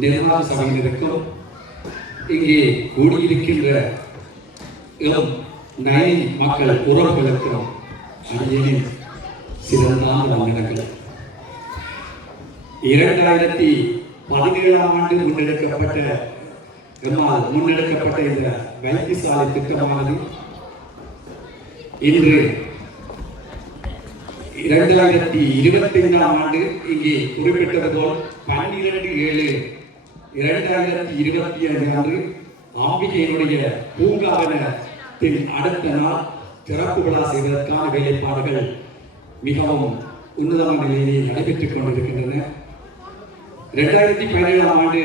நிர்வாக சபையினருக்கும் இங்கே கூடியிருக்கின்ற இளம் நயனி மக்கள் உறவுகளுக்கும் அடியேனின் சிறந்தான வந்தனங்கள். 2017 ஆண்டு முன்னெடுக்கப்பட்ட இந்த வைத்தியசாலை திட்டமானது இன்று 2025 ஆண்டு இங்கே குறிப்பிட்டது போல் 12/7/2025 அன்று ஆம்பிகையினுடைய பூங்காவனத்தின் அடுத்த நாள் திறப்பு விழா செய்வதற்கான வேலைப்பாடுகள் மிகவும் உன்னதமான நிலையிலே நடைபெற்றுக் கொண்டிருக்கின்றன. 2017 ஆண்டு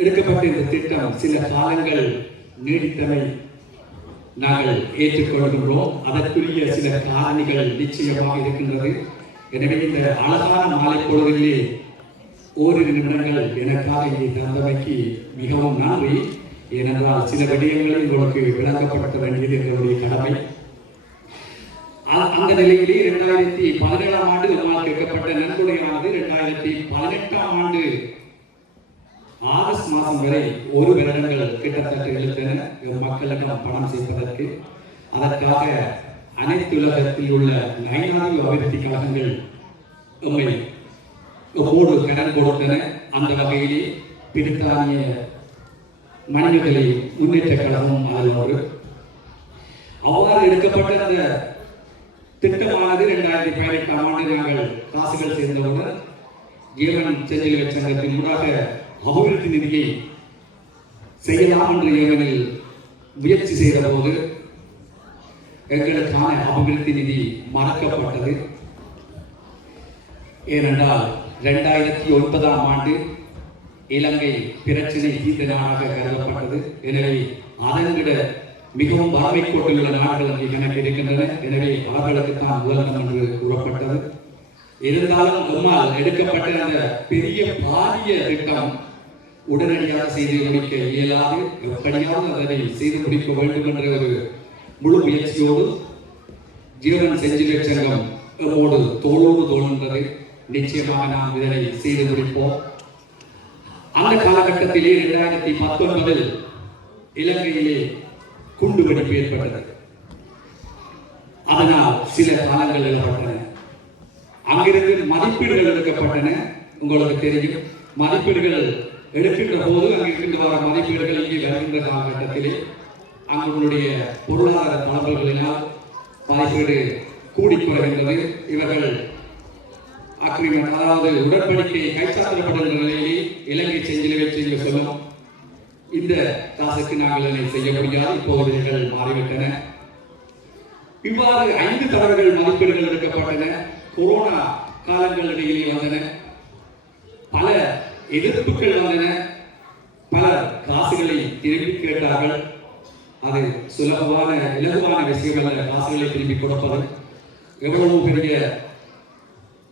எடுக்கப்பட்ட இந்த திட்டம் சில காலங்கள் நீடித்தமை நாங்கள் ஏற்றுக்கொள்கின்றோம். அதற்குரிய சில காரணிகள் நிச்சயமாக இருக்கின்றது. எனவே இந்த அழகான மாலை பொழுதிலே ஓரிரு நிமிடங்கள் எனக்காக இங்கே தந்தமைக்கு மிகவும் நன்றி. ஏனென்றால் சில விடயங்களை உங்களுக்கு விளங்கப்படுத்த வேண்டியது எங்களுடைய கடமை. அந்த நிலையிலே 2017 ஆண்டு நம்மால் கேட்கப்பட்ட நன்கொடையானது 2018 ஆண்டு ஆகஸ்ட் மாதம் வரை 1 வருடங்கள் கிட்டத்தட்ட இழுத்தன மக்களிடம் பணம் சேர்ப்பதற்கு. அதற்காக அனைத்து உலகத்தில் உள்ள 9வது அபிவிருத்தி கழகங்கள் நம்மோடு கடன் கொடுத்தன. அந்த வகையிலே பிரித்தானிய மனிதர்களை முன்னேற்ற கழகமும் அதில் ஒன்று. அவ்வாறு எடுக்கப்பட்ட அந்த திட்டமானது 2018 ஆண்டு நாங்கள் காசுகள் சேர்ந்தவுடன் ஜீவன் செஞ்சிலுவை சங்கத்தின் ஊடாக அபிவிருத்தி நிதியை செய்யலாம் என்று ஏவனில் முயற்சி செய்த போது எங்களுக்கான அபிவிருத்தி நிதி மறக்கப்பட்டது. ஏனென்றால் 2009 ஆண்டு இலங்கை பிரச்சனை தீர்த்த நாடாக கருதப்பட்டது. எனவே அதன் விட மிகவும் வறுமை கோட்டில் உள்ள நாடுகள் அங்கே எனக்கு இருக்கின்றன. எனவே அவர்களுக்கு தான் உலகம் என்று கூறப்பட்டது. இருந்தாலும் நம்மால் எடுக்கப்பட்ட அந்த பெரிய பாரிய திட்டம் உடனடியாக செய்து முடிக்க இயலாது. எப்படியாவது அதனை செய்து முடிக்க வேண்டும் என்ற ஒரு முழு முயற்சியோடு ஜீவன் செஞ்சிலுவை சங்கம் நம்மோடு தோளோடு தோன்றது. நிச்சயமாக நாம் இதனை செய்து முடிப்போம். அந்த காலகட்டத்திலே 2019 இலங்கையிலே குண்டுவெடிப்பு ஏற்பட்டது. அதனால் சில காலங்கள் எழுதப்பட்டன. அங்கிருந்து மதிப்பீடுகள் எடுக்கப்பட்டன. உங்களுக்கு தெரியும், மதிப்பீடுகள் எடுக்கின்ற போது அங்கிருந்து வர மதிப்பீடுகள் இங்கே வருகின்ற காலகட்டத்திலே அவர்களுடைய பொருளாதார தளர்வுகளினால் மதிப்பீடு கூடி குறைகின்றது. இவர்கள் அக்ரிமெண்ட், அதாவது உடன்படிக்கை கைச்சாத்திடப்பட்ட நிலையிலே இலங்கை செஞ்சிலுவை செய்ய சொல்லும் இந்த காசுக்கு நாங்கள் இதனை செய்ய முடியாது, இப்போதைகள் மாறிவிட்டன. இவ்வாறு 5 தடவைகள் மதிப்பீடுகள் எடுக்கப்பட்டன. கொரோனா காலங்களிடையே வந்தன. பல எதிர்ப்புகள் வந்தன. பல காசுகளை திரும்பி கேட்டார்கள். அது சுலபமான இலகுவான விஷயம் அல்ல. காசுகளை திரும்பி கொடுப்பது எவ்வளவு பெரிய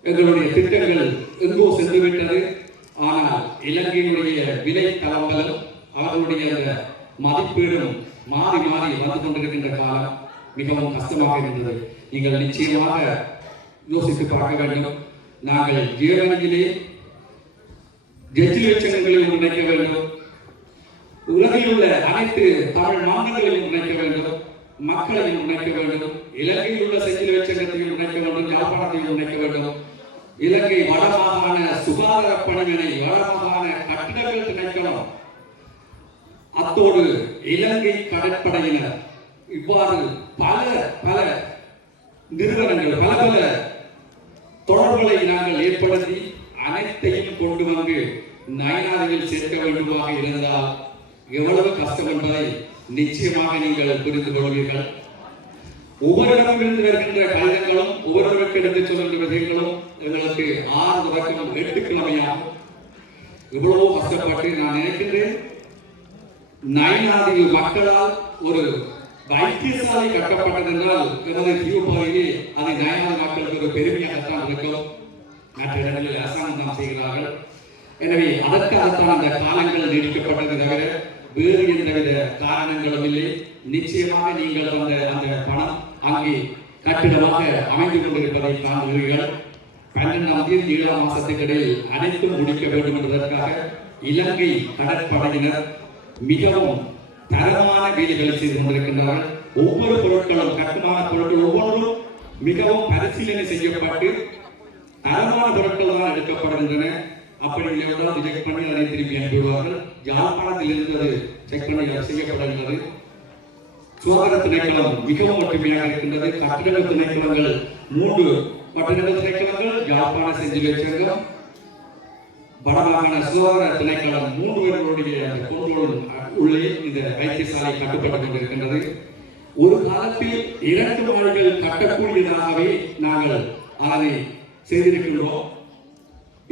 எங்களுடைய திட்டங்கள் எங்கோ சென்றுவிட்டது. ஆனால் இலங்கையினுடைய விலை தளம்பலம், அவர்களுடைய அந்த மதிப்பீடும் மாறி மாறி வந்து கொண்டிருக்கின்ற காலம் மிகவும் கஷ்டமாக இருந்தது. நீங்கள் நிச்சயமாக யோசித்து பார்க்க வேண்டும். நாங்கள் ஜீவனிலே செஞ்சிலுவை சங்கங்களையும் நினைக்க வேண்டும். உலகில் உள்ள அனைத்து தமிழ் மாநிலங்களையும் நினைக்க வேண்டும். மக்களையும் நினைக்க வேண்டும். இலங்கையில் உள்ள செஞ்சிலுவை சங்கத்தையும் நினைக்க வேண்டும். யாழ்ப்பாணத்தையும் நினைக்க வேண்டும். இலங்கை வடமாகாண சுகாதார பணிகளை, வடமாகாண கட்டிடங்கள் நினைக்கணும். அத்தோடு இலங்கை கடற்படையினர், இவ்வாறு பல பல நிறுவனங்கள், பல பல தொடர்புகளை நாங்கள் ஏற்படுத்தி அனைத்தையும் கொண்டு வந்து நயனாரில் சேர்க்க வேண்டுமாக இருந்தால் எவ்வளவு கஷ்டம் என்பதை நிச்சயமாக நீங்கள் புரிந்து கொள்வீர்கள். ஒவ்வொருவரிடமிருந்து வருகின்ற கடிதங்களும் ஒவ்வொருவருக்கு எடுத்துச் சொல்கின்ற விஷயங்களும் எங்களுக்கு 6 தொடக்கம் 8 கிழமையாகும். இவ்வளவு கஷ்டப்பட்டு நான் நினைக்கின்றேன், நயனாதி மக்களால் ஒரு வைத்தியசாலை கட்டப்பட்டது என்றால் எமது தீவு பகுதியிலே அதை நயனாதி மக்களுக்கு ஒரு பெருமையாகத்தான் இருக்கும். மற்ற இடங்களில் அரசாங்கம் தான் செய்கிறார்கள். எனவே அதற்காகத்தான் அந்த காலங்கள் நீடிக்கப்பட்டது தவிர வேறு எந்தவித காரணங்களும் இல்லை. நிச்சயமாக நீங்கள் வந்த அந்த பணம் அங்கே கட்டிடமாக அமைந்து கொண்டிருப்பதை காண்கிறீர்கள். 12ஆம் தேதி 7ஆம் மாசத்துக்கு இடையில் அனைத்தும் முடிக்க வேண்டும் என்பதற்காக இலங்கை கடற்படையினர் மிகவும் தரமான வேலைகளை செய்து கொண்டிருக்கின்றார்கள். ஒவ்வொரு பொருட்களும் கட்டுமான பொருட்கள் ஒவ்வொன்றும் மிகவும் பரிசீலனை செய்யப்பட்டு தரமான பொருட்கள் தான் எடுக்கப்படுகின்றன. அப்படி இல்லையென்றால் ரிஜெக்ட் பண்ணி அதை திருப்பி அனுப்பிவிடுவார்கள். யாழ்ப்பாணத்தில் இருந்து செக் பண்ணி செய்யப்படுகின்றது. சுகாதார திணைக்களம் மிகவும் ஒற்றுமையாக இருக்கின்றது. கட்டிட திணைக்களங்கள் 3 கட்டிட திணைக்களங்கள், யாழ்ப்பாண செஞ்சிலுவை சங்கம், வடமாகாண சுகாதார திணைக்களம் 3 பேர்களுடைய கொண்டோடு உள்ளே இந்த வைத்தியசாலை கட்டப்பட்டுக் கொண்டிருக்கின்றது. ஒரு காலத்தில் 2 மாடிகள் கட்டக்கூடியதாகவே நாங்கள் அதனை செய்திருக்கின்றோம்.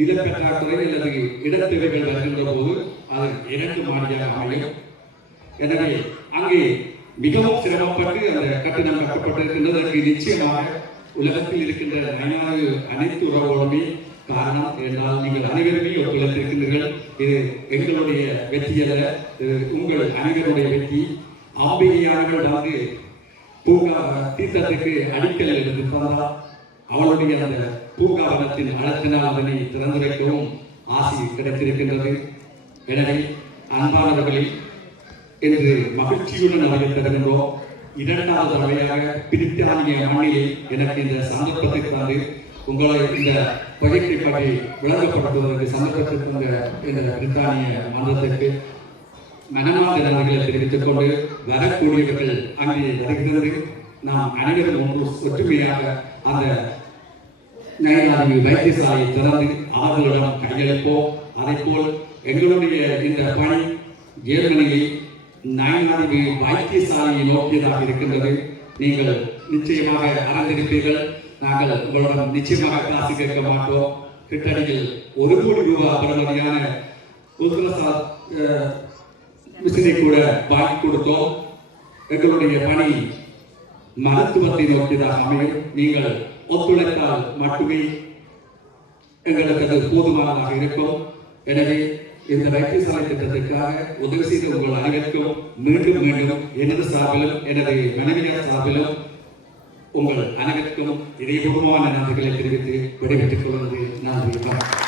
இடப்பற்றாக்குறை அல்லது இடத்தேவைகள் வருகின்ற போது அது 2 மாடியாக அமையும். எனவே அங்கே மிகவும் சிரமப்பட்டு அந்த கட்டிடம் கட்டப்பட்டிருக்கின்றதற்கு நிச்சயமாக உலகத்தில் இருக்கின்ற அனைத்து உறவுகளுமே காரணம். என்றால் நீங்கள் அனைவருமே ஒத்துழைத்திருக்கின்றீர்கள். இது எங்களுடைய வெற்றி அல்ல, இது உங்கள் அனைவருடைய வெற்றி. ஆம்பிகையானவர்கள் வந்து பூங்கா தீர்த்தத்துக்கு அடிக்கல் என்று தந்தால் அவளுடைய அந்த பூங்காவனத்தின் அழத்தினால் அதனை திறந்து வைக்கவும் ஆசை கிடைத்திருக்கின்றது. எனவே அன்பானவர்களே, என்று மகிழ்ச்சியுடன் அறிவித்திருக்கின்றோம். 2வது தடவையாக பிரித்தானிய மண்ணிலே எனக்கு இந்த சந்தர்ப்பத்தை தந்து உங்களை இந்த ப்ரொஜெக்டை பற்றி விளங்கப்படுத்துவதற்கு சந்தர்ப்பத்தை தந்த இந்த பிரித்தானிய மன்றத்திற்கு மனமார்ந்த நன்றிகளை தெரிவித்துக் கொண்டு, வரக்கூடியவர்கள் அங்கே வருகிறது. நாம் அனைவரும் ஒன்று ஒற்றுமையாக அந்த நயனாதி வைத்தியசாலையை திறந்து அவர்களிடம் கையளிப்போம். அதேபோல் எங்களுடைய இந்த பணி ஜெர்மனியை நயனாதி வைத்தியசாலையை நோக்கியதாக இருக்கின்றது. நீங்கள் நிச்சயமாக அறிந்திருப்பீர்கள். நாங்கள் உங்களிடம் நிச்சயமாக காசு கேட்க மாட்டோம். கிட்டடியில் 1 கோடி ரூபாய் பெறுமதியான மிஷினை கூட வாங்கி கொடுத்தோம். எங்களுடைய பணி மருத்துவத்தை நோக்கியதாக அமையும். நீங்கள் ஒத்துழைத்தால் மட்டுமே எங்களுக்கு அது போதுமானதாக இருக்கும். எனவே இந்த வைத்தியசாலை திட்டத்திற்காக உதவி செய்த உங்கள் அனைவருக்கும் மீண்டும் மீண்டும் எனது சார்பிலும் எனது மனைவியார் சார்பிலும் உங்கள் அனைவருக்கும் இதயபூர்வமான நன்றிகளை தெரிவித்து விடைபெற்றுக் கொள்வது நன்றி.